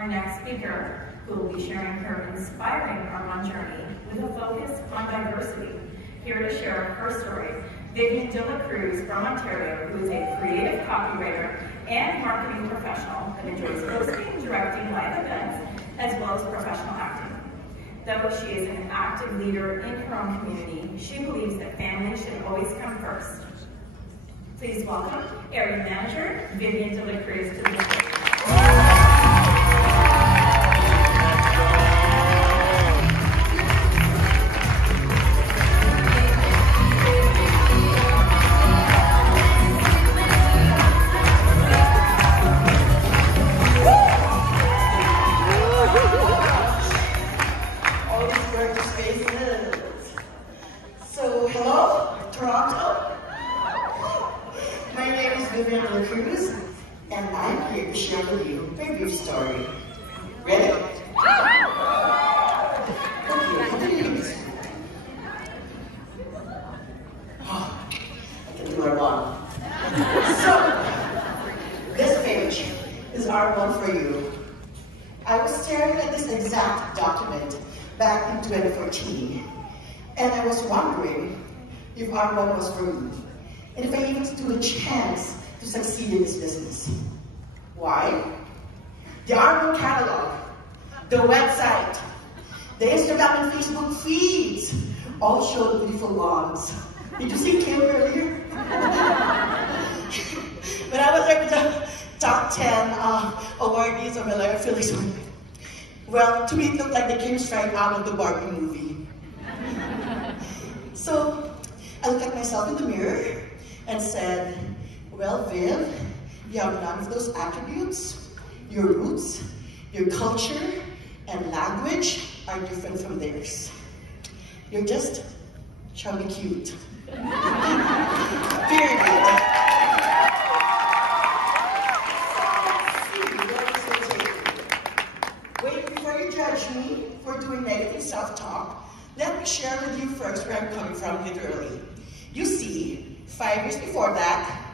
Our next speaker, who will be sharing her inspiring Arbonne journey with a focus on diversity. Here to share her story, Viviene Dela Cruz from Ontario, who is a creative copywriter and marketing professional that enjoys hosting and directing live events, as well as professional acting. Though she is an active leader in her own community, she believes that family should always come first. Please welcome Area Manager Viviene Dela Cruz to the stage. Viviene Dela Cruz, and I'm here to share with you a brief story. Ready? Okay, oh, I can do Arbonne. So, this page is Arbonne for you. I was staring at this exact document back in 2014, and I was wondering if Arbonne was for me, and if I even stood a chance to succeed in this business. Why? The Arbonne catalog, the website, the Instagram and Facebook feeds all showed beautiful lawns. Did you see Kim earlier? When I was there with the top 10 awardees of my life, I feel like so. Well, to me it looked like they came straight out of the Barbie movie. So I looked at myself in the mirror and said, well, Viv, you have none of those attributes. Your roots, your culture, and language are different from theirs. You're just chubby cute. Period. Wait, before you judge me for doing negative self-talk, let me share with you first where I'm coming from literally. You see, 5 years before that,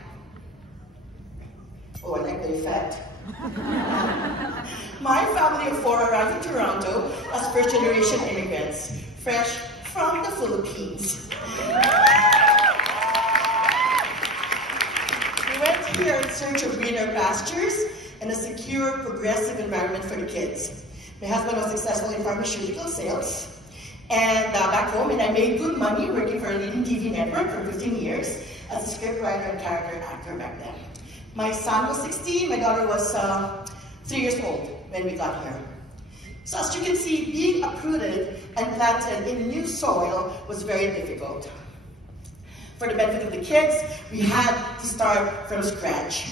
oh, I like the effect. My family of 4 arrived in Toronto as first-generation immigrants, fresh from the Philippines. We went here in search of greener pastures and a secure, progressive environment for the kids. My husband was successful in pharmaceutical sales, and back home, and I made good money working for a leading TV network for 15 years as a scriptwriter and character actor back then. My son was 16, my daughter was 3 years old when we got here. So as you can see, being uprooted and planted in new soil was very difficult. For the benefit of the kids, we had to start from scratch.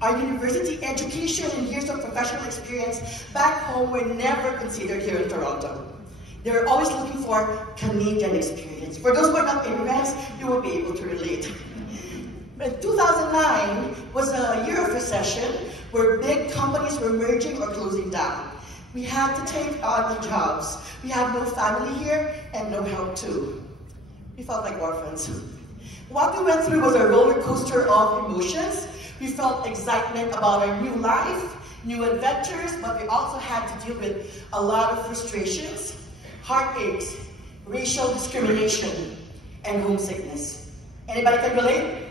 Our university education and years of professional experience back home were never considered here in Toronto. They were always looking for Canadian experience. For those who are not immigrants, you will be able to relate. But 2009 was a year of recession where big companies were merging or closing down. We had to take on the jobs. We had no family here and no help too. We felt like orphans. What we went through was a roller coaster of emotions. We felt excitement about our new life, new adventures, but we also had to deal with a lot of frustrations, heartaches, racial discrimination, and homesickness. Anybody can relate?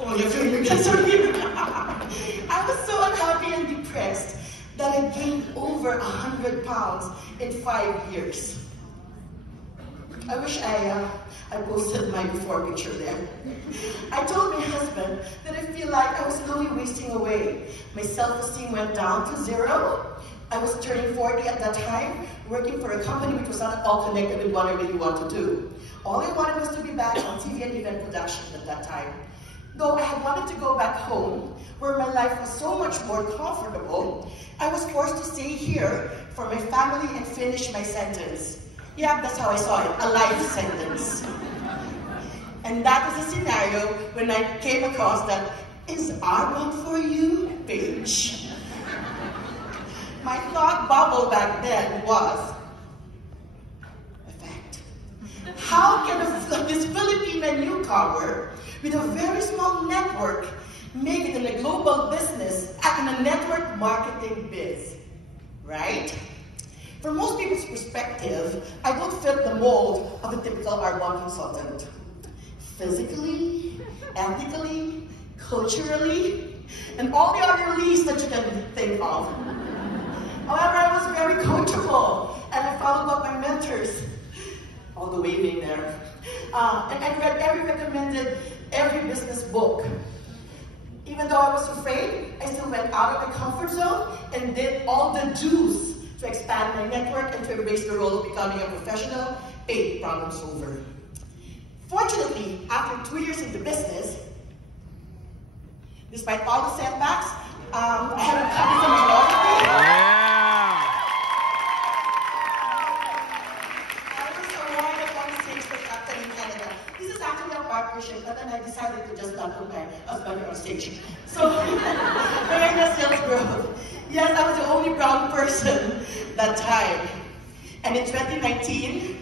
Oh, you're feeling your guys are here. I was so unhappy and depressed that I gained over 100 pounds in 5 years. I wish I posted my before picture there. I told my husband that I feel like I was slowly wasting away. My self-esteem went down to 0. I was turning 40 at that time, working for a company which was not at all connected with what I really wanted to do. All I wanted was to be back on TV and event production at that time. Though I had wanted to go back home, where my life was so much more comfortable, I was forced to stay here for my family and finish my sentence. Yeah, that's how I saw it, a life sentence. And that was the scenario when I came across that "Is Arbonne for you?" page. My thought bubble back then was, effect. How can this Filipino newcomer with a very small network make it in a global business and in a network marketing biz, right? From most people's perspective, I don't fit the mold of a typical Arbonne consultant. Physically, ethically, culturally, and all the other leads that you can think of. However, I was very coachable, and I followed up my mentors, all the waving there. And I read every recommended, every business book. Even though I was afraid, I still went out of my comfort zone and did all the do's to expand my network and to embrace the role of becoming a professional paid problem solver. Fortunately, after 2 years in the business, despite all the setbacks, I had a copy from my law degree. But then I decided to just not put my husband on stage. So, during sales growth, yes, I was the only brown person that time. And in 2019,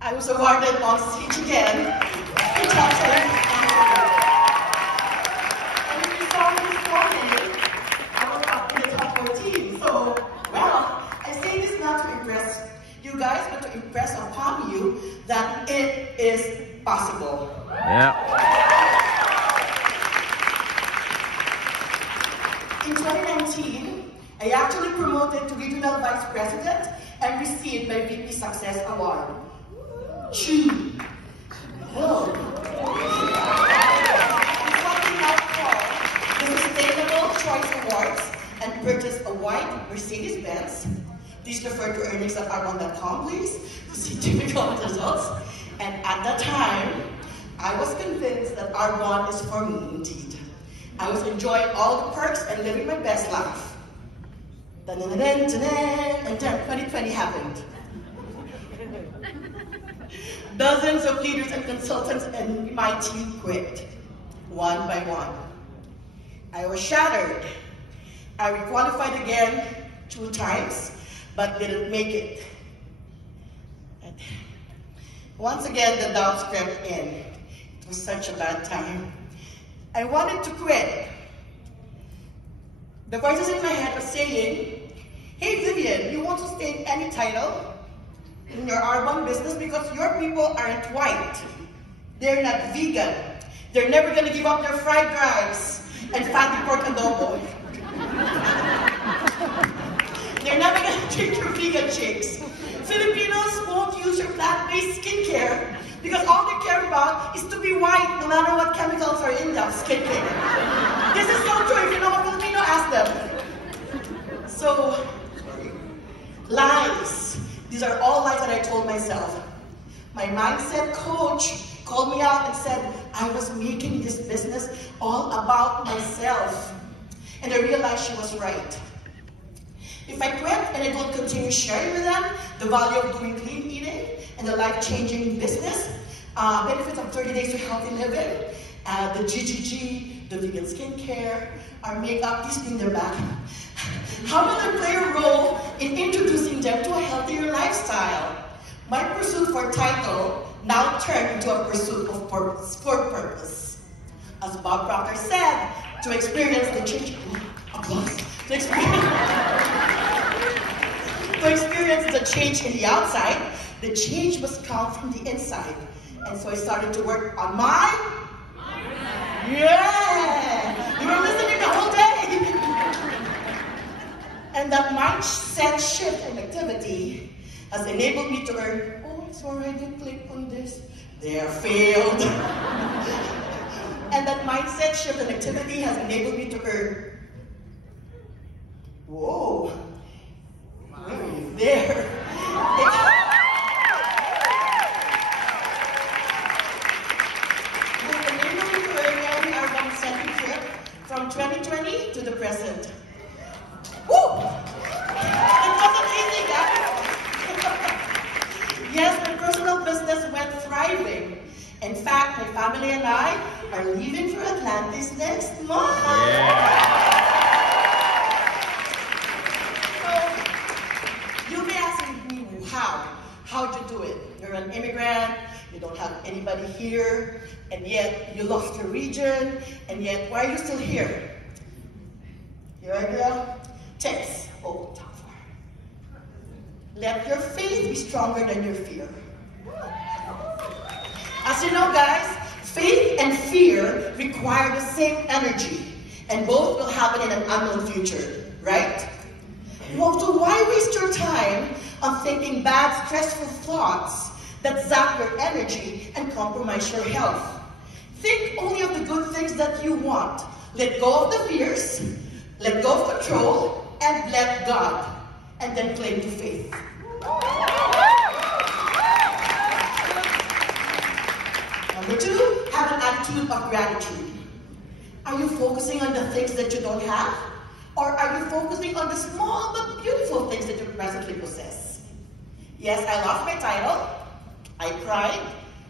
I was awarded on stage again. And if you saw me this morning, I was up in the top 14. So, well, I say this not to impress you guys, but to impress upon you that it is possible. Yeah. In 2019, I actually promoted to Regional Vice President and received my VP Success Award. Choo. Oh. It's what we now call the Sustainable Choice Awards and purchased a white Mercedes-Benz. Please refer to earnings at arbonne.com, please, to see typical results. And at that time, I was convinced that Arbonne is for me indeed. I was enjoying all the perks and living my best life. And then 2020 happened. Dozens of leaders and consultants and my team quit, one by one. I was shattered. I requalified again 2 times, but didn't make it. Once again, the doubts crept in. It was such a bad time. I wanted to quit. The voices in my head were saying, hey Viviene, you want to stay in any title in your Arbonne business because your people aren't white. They're not vegan. They're never going to give up their fried rice and fatty pork adobo. They're never going to drink your vegan shakes. Filipinos won't use your plant-based skincare because all they care about is to be white no matter what chemicals are in that skincare. This is so true. If you know a Filipino, ask them. So, lies. These are all lies that I told myself. My mindset coach called me out and said I was making this business all about myself. And I realized she was right. If I quit and I don't continue sharing with them the value of doing clean eating and the life-changing business, benefits of 30 days to healthy living, the GGG, the vegan skincare, our makeup, please bring them back. How will I play a role in introducing them to a healthier lifestyle? My pursuit for title now turned into a pursuit of for purpose. As Bob Proctor said, to experience the change, to experience the change in the outside, the change must come from the inside. And so I started to work on my yeah! You were listening the whole day! And that mindset shift and activity has enabled me to earn, oh, sorry, I didn't click on this. There, failed. And that mindset shift and activity has enabled me to earn, whoa, where are you there? It enabled me to earn every Arbonne certificate from 2020 to the present. Woo! It wasn't easy, guys. Yes, my personal business went thriving. In fact, my family and I are leaving for Atlantis next month. Yeah. So, you'll be asking me, how'd you do it? You're an immigrant, you don't have anybody here, and yet you lost your region, and yet why are you still here? Here I go. Tips. Oh, top 4. Let your faith be stronger than your fear. As you know, guys, faith and fear require the same energy, and both will happen in an unknown future, right? Well, so why waste your time on thinking bad, stressful thoughts that zap your energy and compromise your health? Think only of the good things that you want. Let go of the fears, let go of control, and let God, and then cling to faith. Number 2, have an attitude of gratitude. Are you focusing on the things that you don't have? Or are you focusing on the small but beautiful things that you presently possess? Yes, I lost my title. I cried,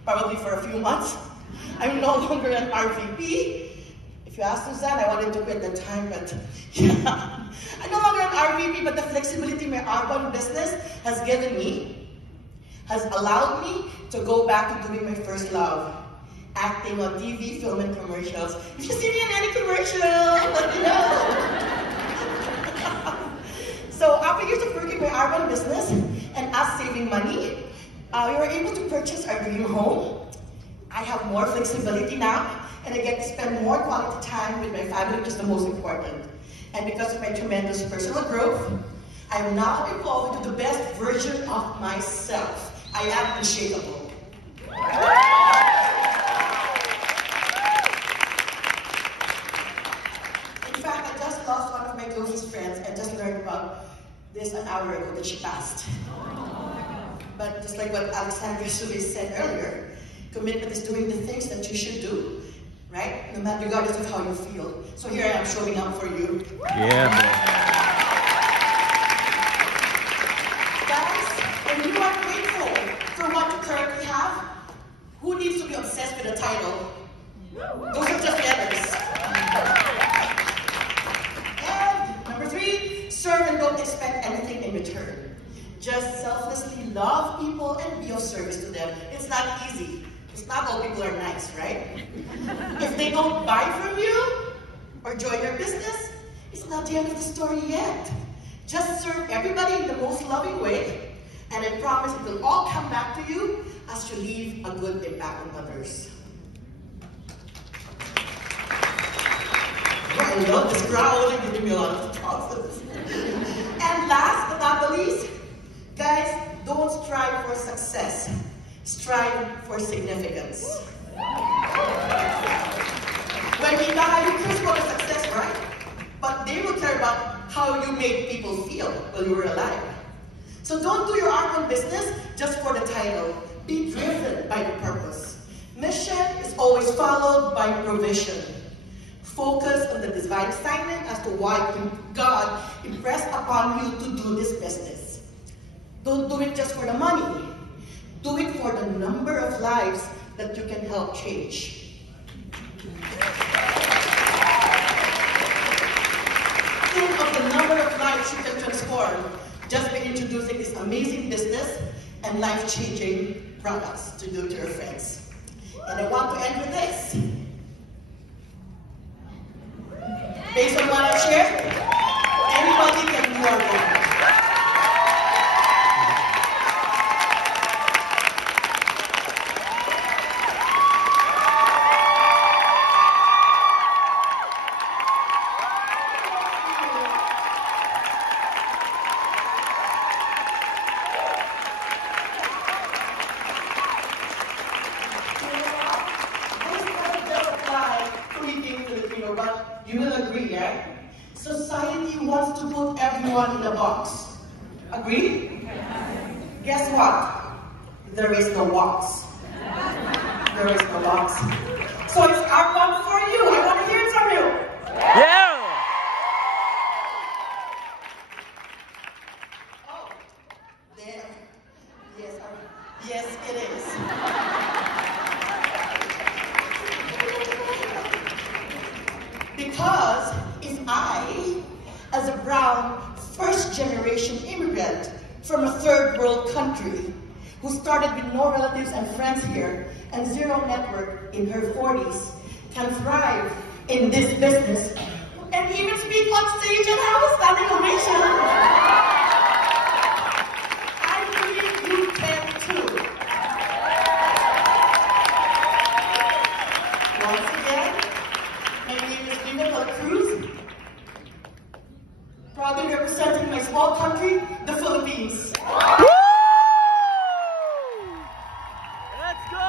probably for a few months. I'm no longer an RVP. If you ask Suzanne, I wanted to quit that time, but yeah. I'm no longer an RVP, but the flexibility my Arbonne business has given me has allowed me to go back to doing my first love, acting on TV, film, and commercials. If you see me in any commercial, let me know. So after years of working my Arbonne business and us saving money, we were able to purchase our dream home. I have more flexibility now, and I get to spend more quality time with my family, which is the most important. And because of my tremendous personal growth, I am now evolving to the best version of myself. I am unshakable. In fact, I just lost one of my closest friends and just learned about this an hour ago that she passed. But just like what Alexandra said earlier, commitment is doing the things that you should do, right? No matter regardless of how you feel. So here I am showing up for you. Yeah. Guys, when you are grateful for what you currently have, who needs to be obsessed with a title? Those are just letters. And number 3, serve and don't expect anything in return. Just selflessly love people and be of service to them. It's not easy. It's not all people are nice, right? If they don't buy from you or join your business, it's not the end of the story yet. Just serve everybody in the most loving way, and I promise it will all come back to you as you leave a good impact on others. I love this crowd, it's giving me a lot of thoughts. And last but not the least, guys, don't strive for success. Strive for significance. When we die, we care about success, right? But they will care about how you made people feel while you were alive. So don't do your Arbonne business just for the title. Be driven by the purpose. Mission is always followed by provision. Focus on the divine assignment as to why God impressed upon you to do this business. Don't do it just for the money. Do it for the number of lives that you can help change. Think of the number of lives you can transform just by introducing this amazing business and life-changing products to do to your friends. And I want to end with this. Based on what I've shared, anybody can do Arbonne. But you will agree, yeah? Society wants to put everyone in a box. Agree? Guess what? There is no box. There is no box. So it's Arbonne for you. I want to hear it from you. Yeah! Oh, there. Yes, yes, it is. Because if I, as a brown, first-generation immigrant from a third-world country, who started with no relatives and friends here, and zero network in her 40s can thrive in this business and even speak on stage and have a standing ovation. I believe you can too. Once again, my name is Dela Cruz, proudly representing my small country, the Philippines. Let's go!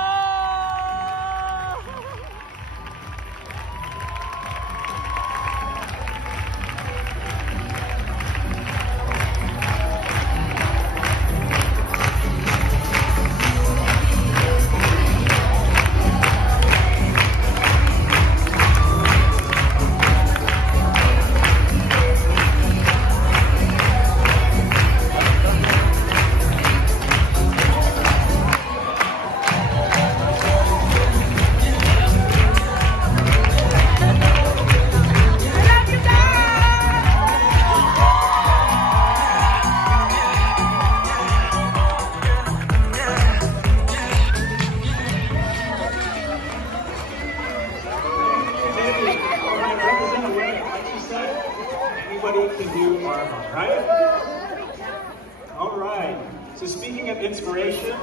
Anybody can do Arbonne, right? All right. So speaking of inspiration,